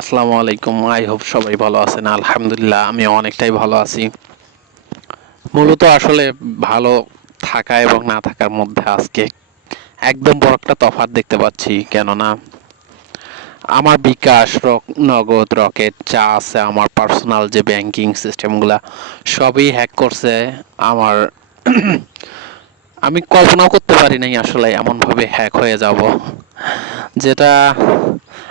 আসসালামু আলাইকুম। I hope সবাই ভালো আছেন। আলহামদুলিল্লাহ আমি অনেকটাই ভালো আছি। মূলত আসলে ভালো থাকা এবং না থাকার মধ্যে আজকে একদম বড় একটা তফাৎ দেখতে পাচ্ছি, কেননা আমার বিকাশ নগদ, রকেট যা আছে, আমার পার্সোনাল যে ব্যাংকিং সিস্টেমগুলা, সবই হ্যাক করছে। আমার আমি কল্পনাও করতে পারি নাই আসলে এমনভাবে হ্যাক হয়ে যাব। যেটা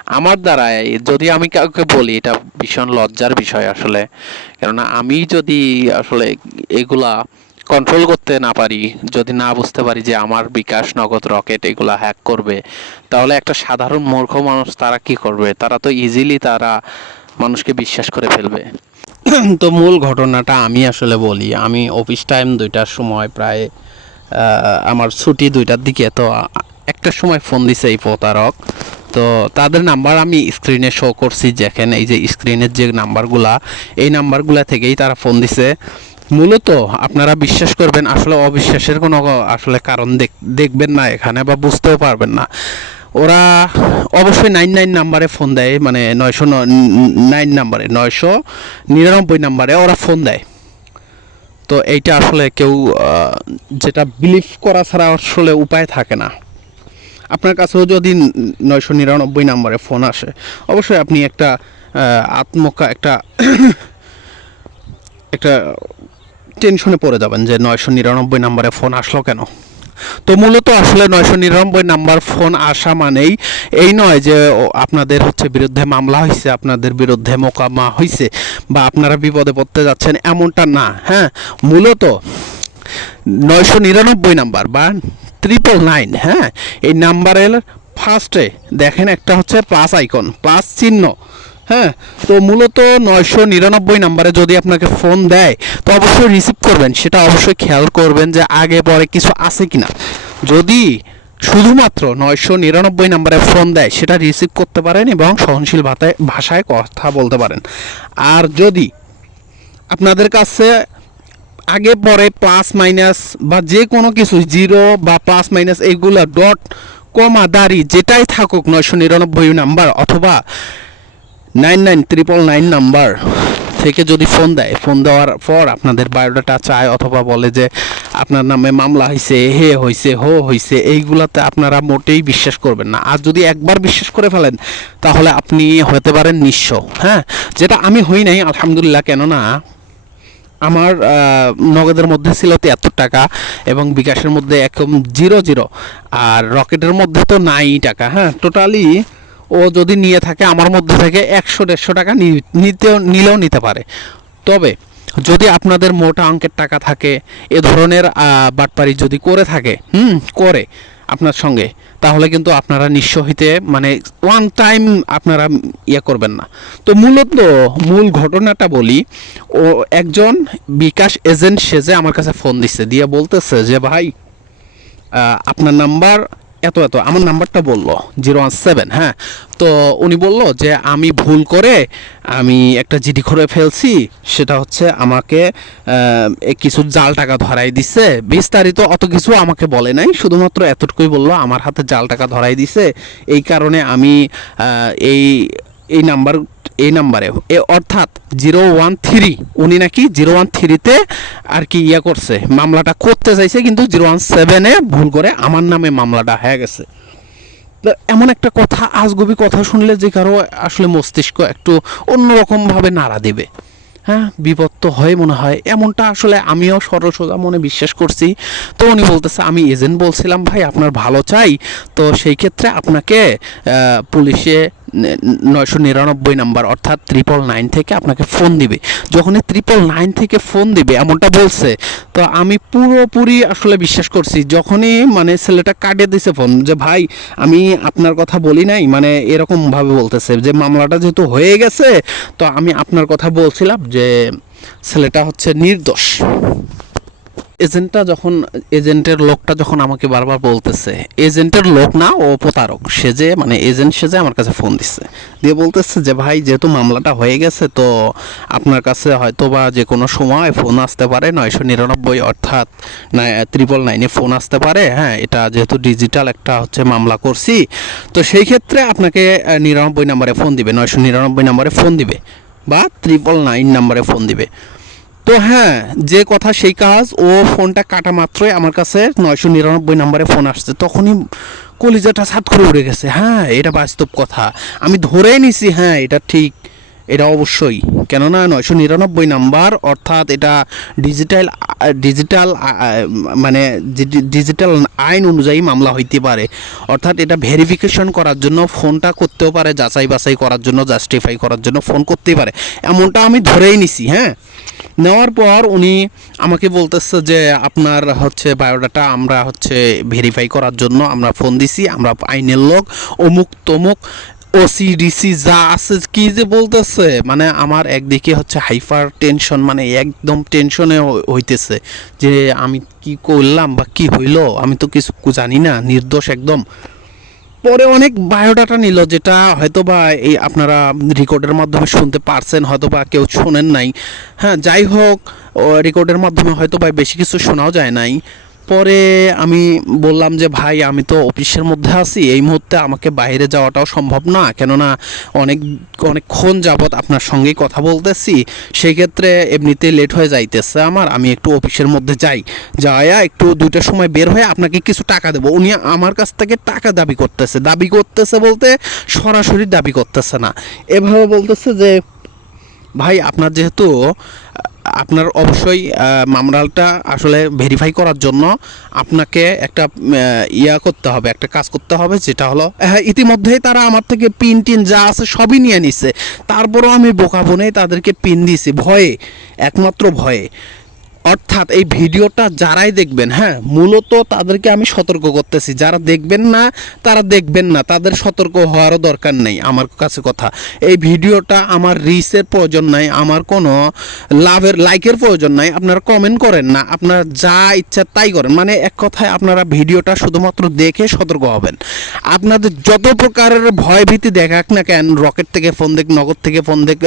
আমার দ্বারাই যদি আমি কাউকে বলি, এটা ভীষণ লজ্জার বিষয় আসলে। কেননা আমি যদি আসলে এগুলা কন্ট্রোল করতে না পারি, যদি না বুঝতে পারি যে আমার বিকাশ নগদ রকেট এগুলা হ্যাক করবে, তাহলে একটা সাধারণ মূর্খ মানুষ তারা কি করবে? তারা তো ইজিলি তারা মানুষকে বিশ্বাস করে ফেলবে। তো মূল ঘটনাটা আমি আসলে বলি, আমি অফিস টাইম দুইটার সময় প্রায় আমার ছুটি দুইটার দিকে, তো একটার সময় ফোন দিছে এই প্রতারক। তো তাদের নাম্বার আমি স্ক্রিনে শো করছি দেখেন এই যে স্ক্রিনের যে নাম্বারগুলা, এই নাম্বারগুলা থেকেই তারা ফোন দিছে। মূলত আপনারা বিশ্বাস করবেন, আসলে অবিশ্বাসের কোনো আসলে কারণ দেখ- দেখবেন না এখানে বা বুঝতেও পারবেন না। ওরা অবশ্যই নাইন নাইন নাম্বারে ফোন দেয় মানে নয়শো নাইন নাম্বারে, নয়শো নিরানব্বই নাম্বারে ওরা ফোন দেয়। তো এইটা আসলে কেউ যেটা বিলিভ করা ছাড়া আসলে উপায় থাকে না। আপনার কাছেও যদি নয়শো নিরানব্বই নাম্বারে ফোন আসে, অবশ্যই আপনি একটা আত্মকা একটা একটা টেনশনে পড়ে যাবেন যে নয়শো নিরানব্বই নাম্বারে ফোন আসলো কেন। তো মূলত আসলে নয়শো নিরানব্বই নাম্বার ফোন আসা মানেই এই নয় যে আপনাদের হচ্ছে বিরুদ্ধে মামলা হয়েছে আপনাদের বিরুদ্ধে মোকামা হয়েছে বা আপনারা বিপদে পড়তে যাচ্ছেন এমনটা না হ্যাঁ? মূলত নয়শো নিরানব্বই নাম্বার বা ট্রিপল নাইন হ্যাঁ? এই নাম্বারের ফার্স্টে দেখেন একটা হচ্ছে প্লাস আইকন প্লাস চিহ্ন হ্যাঁ? তো মূলত নয়শো নিরানব্বই নাম্বারে যদি আপনাকে ফোন দেয়, তো অবশ্যই রিসিভ করবেন। সেটা অবশ্যই খেয়াল করবেন যে আগে পরে কিছু আছে কি না যদি শুধুমাত্র নয়শো নিরানব্বই নাম্বারে ফোন দেয়, সেটা রিসিভ করতে পারেন এবং সহনশীল ভাতায় ভাষায় কথা বলতে পারেন। আর যদি আপনাদের কাছে আগে পরে প্লাস মাইনাস বা যে কোনো কিছু জিরো বা প্লাস মাইনাস এইগুলো ডট কমা দাড়ি যেটাই থাকুক নয়শো নিরানব্বই নাম্বার অথবা nine nine triple nine number থেকে যদি ফোন দেয় ফোন দেওয়ার পর আপনাদের বায়োডাটা চায় অথবা বলে যে আপনার নামে মামলা হয়েছে হে হয়েছে হো হয়েছে এইগুলাতে আপনারা মোটেই বিশ্বাস করবেন না। আর যদি একবার বিশ্বাস করে ফেলেন, তাহলে আপনি হতে পারেন নিঃস্ব হ্যাঁ? যেটা আমি হই নাই, আলহামদুলিল্লাহ, কেননা আমার নগদের মধ্যে ছিল তিয়াত্তর টাকা এবং বিকাশের মধ্যে একদম জিরো জিরো। আর রকেটের মধ্যে তো নাই টাকা হ্যাঁ? টোটালি ও যদি নিয়ে থাকে, আমার মধ্যে থেকে একশো, দেড়শো টাকা নিতেও নিলেও নিতে পারে। তবে যদি আপনাদের মোটা অঙ্কের টাকা থাকে, এ ধরনের বাটপারি যদি করে থাকে, হুম, করে আপনার সঙ্গে, তাহলে কিন্তু আপনারা নিঃস্ব হইতে মানে ওয়ান টাইম আপনারা ইয়ে করবেন না। তো মূলত মূল ঘটনাটা বলি, ও একজন বিকাশ এজেন্ট সেজে আমার কাছে ফোন দিচ্ছে দিয়ে বলতেছে যে, ভাই আপনার নাম্বার এত এত, আমার নাম্বারটা বলল, জিরো ওয়ান সেভেন হ্যাঁ? তো উনি বলল যে, আমি ভুল করে আমি একটা জিডি করে ফেলছি, সেটা হচ্ছে আমাকে কিছু জাল টাকা ধরাই দিছে। বিস্তারিত অত কিছু আমাকে বলে নাই, শুধুমাত্র এতটুকুই বলল, আমার হাতে জাল টাকা ধরাই দিছে। এই কারণে আমি এই এই নাম্বার এই নাম্বারে। এ অর্থাৎ জিরো ওয়ান থ্রি, উনি নাকি জিরো ওয়ান থ্রিতে আর কি ইয়ে করছে, মামলাটা করতে চাইছে, কিন্তু জিরো ওয়ান সেভেনে ভুল করে আমার নামে মামলাটা হয়ে গেছে। এমন একটা কথা, আজগুবি কথা শুনলে যে কারও আসলে মস্তিষ্ক একটু অন্যরকমভাবে নাড়া দেবে। হ্যাঁ বিপদ তো হয় মনে হয়। এমনটা আসলে আমিও সরসোজা মনে বিশ্বাস করছি। তো উনি বলতেছে, আমি এজেন্ট বলছিলাম, ভাই, আপনার ভালো চাই। তো সেই ক্ষেত্রে আপনাকে পুলিশে নয়শো নিরানব্বই নাম্বার, অর্থাৎ ট্রিপল নাইন থেকে আপনাকে ফোন দিবে। যখন ট্রিপল নাইন থেকে ফোন দিবে, এমনটা বলছে, তো আমি পুরোপুরি আসলে বিশ্বাস করছি, যখনই মানে ছেলেটা কাটিয়ে দিছে ফোন যে ভাই, আমি আপনার কথা বলি নাই মানে এরকম ভাবে বলতেছে, যে মামলাটা যেহেতু হয়ে গেছে, তো আমি আপনার কথা বলছিলাম যে ছেলেটা হচ্ছে নির্দোষ। এজেন্টটা যখন, এজেন্টের লোকটা যখন আমাকে বারবার বলতেছে, এজেন্টের লোক না, ও প্রতারক। সে যে মানে এজেন্ট সে যে আমার কাছে ফোন দিচ্ছে দিয়ে বলতেছে যে, ভাই, যেহেতু মামলাটা হয়ে গেছে, তো আপনার কাছে হয়তো বা যে কোনো সময় ফোন আসতে পারে, নয়শো নিরানব্বই অর্থাৎ ত্রিপল নাইনে ফোন আসতে পারে। হ্যাঁ এটা যেহেতু ডিজিটাল একটা হচ্ছে মামলা করছি, তো সেই ক্ষেত্রে আপনাকে নিরানব্বই নাম্বারে ফোন দিবে, নয়শো নিরানব্বই নাম্বারে ফোন দিবে বা ত্রিপল নাইন নাম্বারে ফোন দিবে। তো হ্যাঁ যে কথা সেই কাজ, ও ফোনটা কাটা মাত্রই আমার কাছে নয়শো নিরানব্বই নাম্বারে ফোন আসছে। তখনই কলিজাটা সাত করে উড়ে গেছে। হ্যাঁ এটা বাস্তব কথা। আমি ধরেই নিছি হ্যাঁ এটা ঠিক, এটা অবশ্যই। কেননা নয়শো নিরানব্বই নাম্বার, অর্থাৎ এটা ডিজিটাল ডিজিটাল মানে ডিজিটাল আইন অনুযায়ী মামলা হইতে পারে। অর্থাৎ এটা ভেরিফিকেশন করার জন্য ফোনটা করতেও পারে যাচাই বাছাই করার জন্য, জাস্টিফাই করার জন্য ফোন করতেই পারে। এমনটা আমি ধরেই নিছি হ্যাঁ। নেওয়ার পর উনি আমাকে বলতেছে যে, আপনার হচ্ছে বায়োডাটা আমরা হচ্ছে ভেরিফাই করার জন্য আমরা ফোন দিছি, আমরা আইনের লোক, অমুক তমুক ওসিডিসি যা আছে কি যে বলতেছে? মানে আমার একদিকে হচ্ছে হাইপার টেনশন মানে একদম টেনশনে হইতেছে যে, আমি কি করলাম বা কি হইল? আমি তো কিছু জানি না, নির্দোষ একদম। পরে অনেক বায়োডাটা নিল, যেটা হয়তো বা এই আপনারা রেকর্ডের মাধ্যমে শুনতে পারছেন হয়তো বা কেউ শোনেন নাই। হ্যাঁ যাই হোক রেকর্ডের মাধ্যমে হয়তো বা বেশি কিছু শোনাও যায় নাই। পরে আমি বললাম যে, ভাই, আমি তো অফিসের মধ্যে আছি। এই মুহূর্তে আমাকে বাইরে যাওয়াটাও সম্ভব না। কেননা অনেক, অনেকক্ষণ যাবৎ আপনার সঙ্গেই কথা বলতেছি। সেই ক্ষেত্রে এমনিতে লেট হয়ে যাইতেছে আমার। আমি একটু অফিসের মধ্যে যাই। যাইয়া একটু দুইটার সময় বের হয়ে আপনাকে কিছু টাকা দেবো। উনি আমার কাছ থেকে টাকা দাবি করতেছে। দাবি করতেছে বলতে সরাসরি দাবি করতেছে না। এভাবে বলতেছে যে, ভাই, আপনার যেহেতু আপনার অবশ্যই মামলাটা আসলে ভেরিফাই করার জন্য আপনাকে একটা ইয়া করতে হবে, একটা কাজ করতে হবে, যেটা হলো ইতিমধ্যেই তারা আমার থেকে পিন টিন যা আছে সবই নিয়ে নিছে। তারপরও আমি বোকা বনেই তাদেরকে পিন দিয়েছি, ভয়ে, একমাত্র ভয়ে। অর্থাৎ এই ভিডিওটা যারাই দেখবেন হ্যাঁ মূলত তাদেরকে আমি সতর্ক করতেছি। যারা দেখবেন না, তারা দেখবেন না। তাদের সতর্ক হওয়ারও দরকার নেই, আমার কাছে কথা। এই ভিডিওটা আমার রিসের প্রয়োজন নাই, আমার কোনো লাভের লাইকের প্রয়োজন নাই। আপনারা কমেন্ট করেন না, আপনারা যা ইচ্ছা তাই করেন। মানে এক কথায় আপনারা ভিডিওটা শুধুমাত্র দেখে সতর্ক হবেন। আপনাদের যত প্রকারের ভয় ভীতি দেখাক না কেন রকেট থেকে ফোন দেখ, নগদ থেকে ফোন দেখ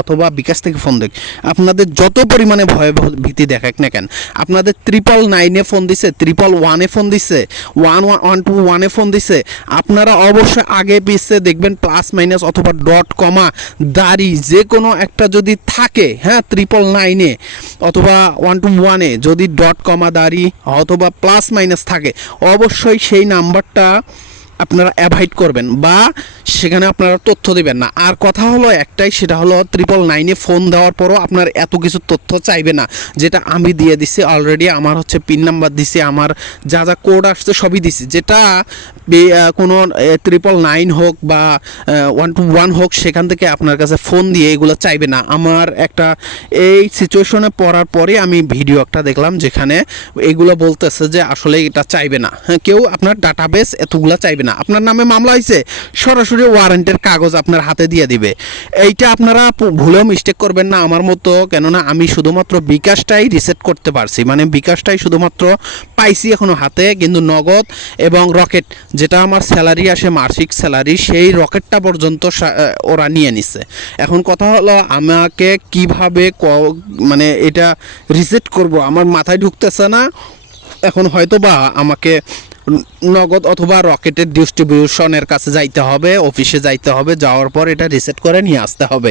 অথবা বিকাশ থেকে ফোন দেখ, আপনাদের যত পরিমাণে ভয় ভীতি ভীতি দেখাক না কেন। আপনাদের ট্রিপল নাইনে ফোন দিছে ট্রিপল ওয়ানে ফোন দিছে ওয়ান ওয়ান টু ওয়ানে ফোন দিছে। আপনারা অবশ্যই আগে পিছে দেখবেন প্লাস মাইনাস অথবা ডট কমা দাড়ি যে কোনো একটা যদি থাকে হ্যাঁ ট্রিপল নাইনে অথবা ওয়ান টু ওয়ানে যদি ডট কমা দাড়ি অথবা প্লাস মাইনাস থাকে, অবশ্যই সেই নাম্বারটা আপনারা অ্যাভয়েড করবেন বা সেখানে আপনারা তথ্য দেবেন না। আর কথা হলো একটাই, সেটা হলো ট্রিপল নাইনে ফোন দেওয়ার পরও আপনার এত কিছু তথ্য চাইবে না, যেটা আমি দিয়ে দিছি অলরেডি আমার হচ্ছে পিন নাম্বার দিছি, আমার যা যা কোড আসছে সবই দিছি। যেটা কোনো ট্রিপল নাইন হোক বা ওয়ান টু ওয়ান হোক, সেখান থেকে আপনার কাছে ফোন দিয়ে এগুলো চাইবে না। আমার একটা, এই সিচুয়েশনে পড়ার পরে আমি ভিডিও একটা দেখলাম, যেখানে এগুলো বলতেছে যে আসলে এটা চাইবে না। হ্যাঁ কেউ আপনার ডাটাবেস এতগুলো চাইবে না। আপনার নামে মামলা হয়েছে সরাসরি ওয়ারেন্টের কাগজ আপনার হাতে দিয়ে দিবে। এইটা আপনারা ভুলেও মিস্টেক করবেন না আমার মতো, কেননা আমি শুধুমাত্র বিকাশটাই রিসেট করতে পারছি। মানে বিকাশটাই শুধুমাত্র পাইছি এখনও হাতে, কিন্তু নগদ এবং রকেট, যেটা আমার স্যালারি আসে, মাসিক স্যালারি সেই রকেটটা পর্যন্ত ওরা নিয়ে নিছে। এখন কথা হলো, আমাকে কীভাবে ক- মানে এটা রিসেট করব? আমার মাথায় ঢুকতেছে না, এখন হয়তো বা আমাকে ন- নগদ অথবা রকেটের ডিস্ট্রিবিউশনের কাছে যাইতে হবে, অফিসে যাইতে হবে, যাওয়ার পর এটা রিসেট করে নিয়ে আসতে হবে।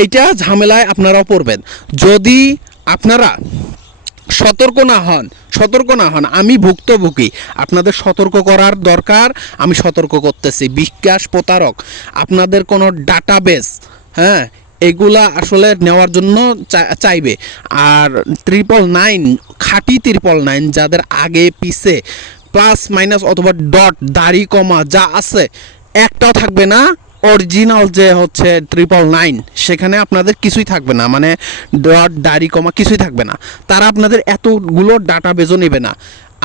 এইটা ঝামেলায় আপনারাও পড়বেন। যদি আপনারা সতর্ক না হন, সতর্ক না হন, আমি ভুক্তভোগী, আপনাদের সতর্ক করার দরকার, আমি সতর্ক করতেছি। বিকাশ প্রতারক, আপনাদের কোনো ডাটাবেস হ্যাঁ এগুলা আসলে নেওয়ার জন্য চাইবে। আর ট্রিপল নাইন খাঁটি ত্রিপল নাইন যাদের আগে পিছে প্লাস মাইনাস অথবা ডট দাড়ি, কমা, যা আছে, একটাও থাকবে না। অরিজিনাল যে হচ্ছে ট্রিপল নাইন সেখানে আপনাদের কিছুই থাকবে না। মানে ডট দাড়ি, কমা কিছুই থাকবে না। তারা আপনাদের এতগুলো ডাটা বেজও নেবে না।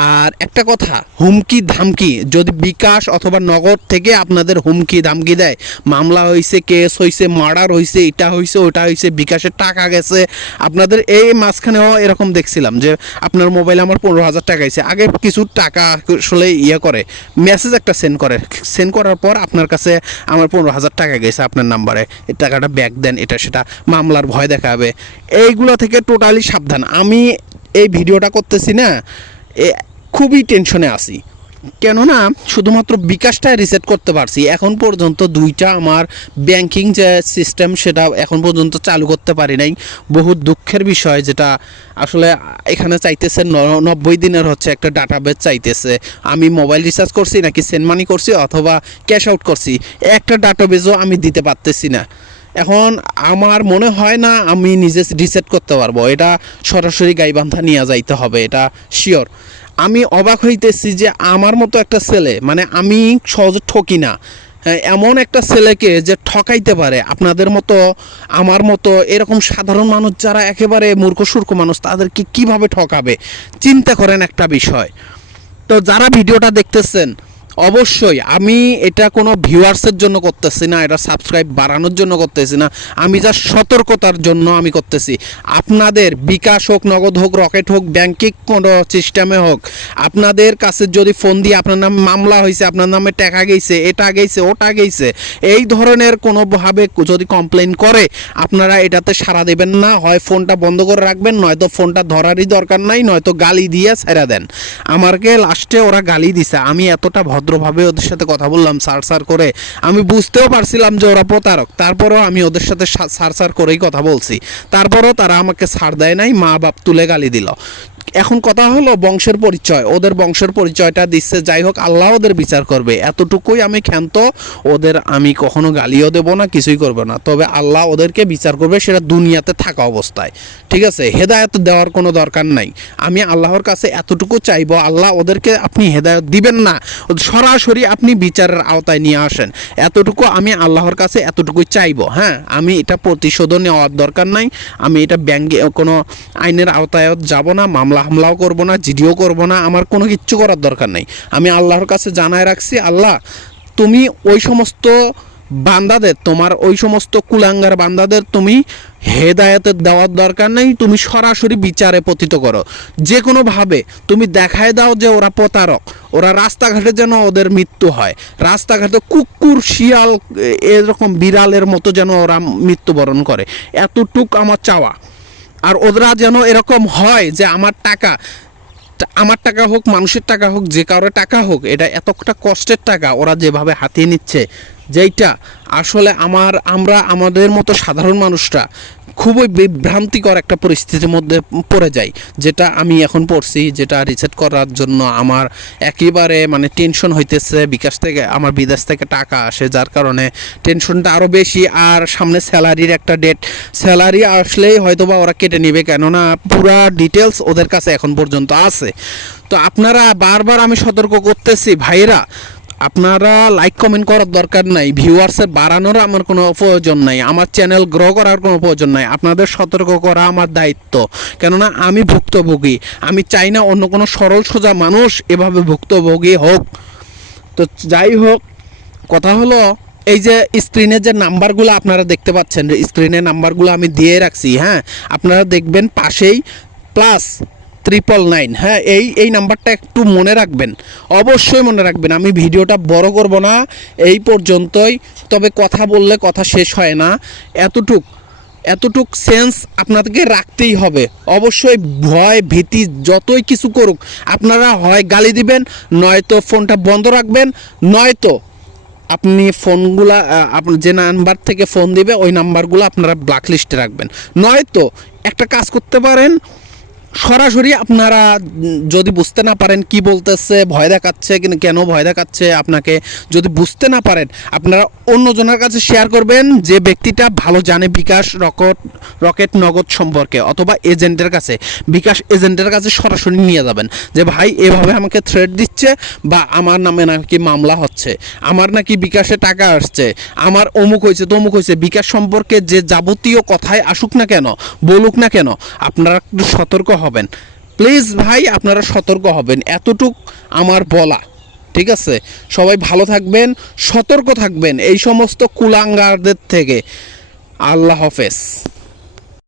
আর একটা কথা, হুমকি ধামকি, যদি বিকাশ অথবা নগদ থেকে আপনাদের হুমকি ধামকি দেয়, মামলা হয়েছে কেস হয়েছে মার্ডার হয়েছে এটা হয়েছে ওটা হয়েছে বিকাশের টাকা গেছে, আপনাদের এই মাঝখানেও এরকম দেখছিলাম যে আপনার মোবাইলে আমার পনেরো হাজার টাকা গেছে আগে কিছু টাকা আসলে ইয়ে করে মেসেজ একটা সেন্ড করে সেন্ড করার পর আপনার কাছে আমার পনেরো হাজার টাকা গেছে আপনার নাম্বারে এই টাকাটা ব্যাক দেন, এটা সেটা মামলার ভয় দেখাবে। এইগুলো থেকে টোটালি সাবধান। আমি এই ভিডিওটা করতেছি না খুবই টেনশনে আছি। কেননা শুধুমাত্র বিকাশটা রিসেট করতে পারছি। এখন পর্যন্ত দুইটা আমার ব্যাংকিং যে সিস্টেম সেটা এখন পর্যন্ত চালু করতে পারি নাই। বহু দুঃখের বিষয় যেটা আসলে এখানে চাইতেছে নব্বই দিনের হচ্ছে একটা ডাটাবেস চাইতেছে। আমি মোবাইল রিচার্জ করছি নাকি সেন্ড মানি করছি অথবা ক্যাশ আউট করছি? একটা ডাটা ডাটাবেজও আমি দিতে পারতেছি না। এখন আমার মনে হয় না আমি নিজে রিসেট করতে পারব। এটা সরাসরি গাইবান্ধা নিয়ে যাইতে হবে এটা শিওর আমি অবাক হইতেছি যে আমার মতো একটা ছেলে মানে আমি সহজে ঠকি না। হ্যাঁ, এমন একটা ছেলেকে যে ঠকাইতে পারে আপনাদের মতো আমার মতো এরকম সাধারণ মানুষ যারা একেবারে মূর্খ সূর্খ মানুষ তাদেরকে কীভাবে ঠকাবে? চিন্তা করেন একটা বিষয়। তো যারা ভিডিওটা দেখতেছেন অবশ্যই, আমি এটা কোনো ভিউয়ার্সের জন্য করতেছি না, এটা সাবস্ক্রাইব বাড়ানোর জন্য করতেছি না, আমি যা সতর্কতার জন্য আমি করতেছি। আপনাদের বিকাশ হোক, নগদ হোক, রকেট হোক ব্যাংকিং কোনো সিস্টেমে হোক, আপনাদের কাছে যদি ফোন দিয়ে আপনার নামে মামলা হয়েছে আপনার নামে টাকা গেছে, এটা গেছে, ওটা গেছে, এই ধরনের কোনোভাবে যদি কমপ্লেন করে, আপনারা এটাতে সাড়া দেবেন না, হয় ফোনটা বন্ধ করে রাখবেন, নয়তো ফোনটা ধরারই দরকার নাই, নয়তো গালি দিয়ে ছেড়ে দেন। আমাকে লাস্টে ওরা গালি দিছে, আমি এতটা ভদ্রভাবে ওদের সাথে কথা বললাম, সার সার করে। আমি বুঝতেও পারছিলাম যে ওরা প্রতারক। তারপরও আমি ওদের সাথে সার সার করেই কথা বলছি। তারপরও তারা আমাকে সার দেয় নাই মা বাপ তুলে গালি দিল। এখন কথা হলো বংশের পরিচয়। ওদের বংশের পরিচয়টা দিচ্ছে, যাই হোক, আল্লাহ ওদের বিচার করবে। এতটুকুই আমি ক্ষান্ত, ওদের আমি কখনো গালিও দেব না, কিছুই করব না। তবে আল্লাহ ওদেরকে বিচার করবে, সেটা দুনিয়াতে থাকা অবস্থায়। ঠিক আছে? হেদায়ত দেওয়ার কোনো দরকার নাই। আমি আল্লাহর কাছে এতটুকু চাইব, আল্লাহ ওদেরকে আপনি হেদায়ত দিবেন না। সরাসরি আপনি বিচারের আওতায় নিয়ে আসেন। এতটুকু আমি আল্লাহর কাছে এতটুকুই চাইব। হ্যাঁ আমি এটা প্রতিশোধও নেওয়ার দরকার নাই। আমি এটা ব্যাঙ্গে কোনো আইনের আওতায় যাব না, মামলা হামলাও করব না, জিডিও করব না, আমার কোনো কিচ্ছু করার দরকার নেই। আমি আল্লাহর কাছে জানায় রাখছি, আল্লাহ, তুমি ওই সমস্ত বান্দাদের, তোমার ওই সমস্ত কুলাঙ্গার বান্দাদের তুমি হেদায়েতের দেওয়ার দরকার নেই, তুমি সরাসরি বিচারে পতিত করো। যে কোনোভাবে তুমি দেখায় দাও যে ওরা প্রতারক, ওরা রাস্তাঘাটে যেন ওদের মৃত্যু হয়, রাস্তাঘাটে কুকুর, শিয়াল এরকম বিড়ালের মতো যেন ওরা মৃত্যুবরণ করে। এতটুক আমার চাওয়া। আর ওরা যেন এরকম হয় যে আমার টাকা আমার টাকা হোক, মানুষের টাকা হোক, যে কারও টাকা হোক, এটা এতটা কষ্টের টাকা ওরা যেভাবে হাতিয়ে নিচ্ছে, যেইটা আসলে আমার, আমরা আমাদের মতো সাধারণ মানুষরা খুবই বিভ্রান্তিকর একটা পরিস্থিতির মধ্যে পড়ে যাই, যেটা আমি এখন পড়ছি, যেটা রিসেট করার জন্য আমার একেবারে মানে টেনশন হইতেছে, বিকাশ থেকে আমার বিদেশ থেকে টাকা আসে, যার কারণে টেনশনটা আরও বেশি। আর সামনে স্যালারির একটা ডেট স্যালারি আসলেই হয়তোবা ওরা কেটে নেবে, কেননা পুরা ডিটেলস ওদের কাছে এখন পর্যন্ত আছে। তো আপনারা বারবার আমি সতর্ক করতেছি, ভাইরা আপনারা লাইক কমেন্ট করার দরকার নাই ভিউয়ার্সের বাড়ানোর আমার কোনো প্রয়োজন নাই, আমার চ্যানেল গ্রো করার কোনো প্রয়োজন নাই, আপনাদের সতর্ক করা আমার দায়িত্ব। কেননা আমি ভুক্তভোগী, আমি চাই না অন্য কোনো সরল সোজা মানুষ এভাবে ভুক্তভোগী হোক। তো যাই হোক, কথা হলো, এই যে স্ক্রিনে যে নাম্বারগুলো আপনারা দেখতে পাচ্ছেন স্ক্রিনের নাম্বারগুলো আমি দিয়ে রাখছি হ্যাঁ? আপনারা দেখবেন পাশেই প্লাস ট্রিপল নাইন হ্যাঁ এই এই নাম্বারটা একটু মনে রাখবেন। অবশ্যই মনে রাখবেন, আমি ভিডিওটা বড় করব না, এই পর্যন্তই। তবে কথা বললে কথা শেষ হয় না। এতটুক এতটুক সেন্স আপনাদেরকে রাখতেই হবে। অবশ্যই ভয়, ভীতি, যতই কিছু করুক, আপনারা হয় গালি দিবেন, নয়তো ফোনটা বন্ধ রাখবেন, নয়তো আপনি ফোনগুলা আপনার যে নাম্বার থেকে ফোন দিবে, ওই নাম্বারগুলো আপনারা ব্ল্যাক লিস্টে রাখবেন। নয়তো একটা কাজ করতে পারেন সরাসরি আপনারা যদি বুঝতে না পারেন কি বলতেছে, ভয় দেখাচ্ছে, কিনা, কেন ভয় দেখাচ্ছে, আপনাকে যদি বুঝতে না পারেন, আপনারা অন্যজনের কাছে শেয়ার করবেন যে ব্যক্তিটা ভালো জানে বিকাশ রকট, রকেট নগদ সম্পর্কে অথবা এজেন্টের কাছে। বিকাশ এজেন্টের কাছে সরাসরি নিয়ে যাবেন যে, ভাই, এভাবে আমাকে থ্রেট দিচ্ছে বা আমার নামে নাকি মামলা হচ্ছে। আমার নাকি বিকাশে টাকা আসছে। আমার অমুক হয়েছে, তমুক হয়েছে। বিকাশ সম্পর্কে যে যাবতীয় কথায় আসুক না কেন, বলুক না কেন, আপনারা একটু সতর্ক হবেন। প্লিজ ভাই, আপনারা সতর্ক হবেন। এতটুক আমার বলা। ঠিক আছে? সবাই ভালো থাকবেন, সতর্ক থাকবেন এই সমস্ত কুলাঙ্গারদের থেকে। আল্লাহ হাফেজ।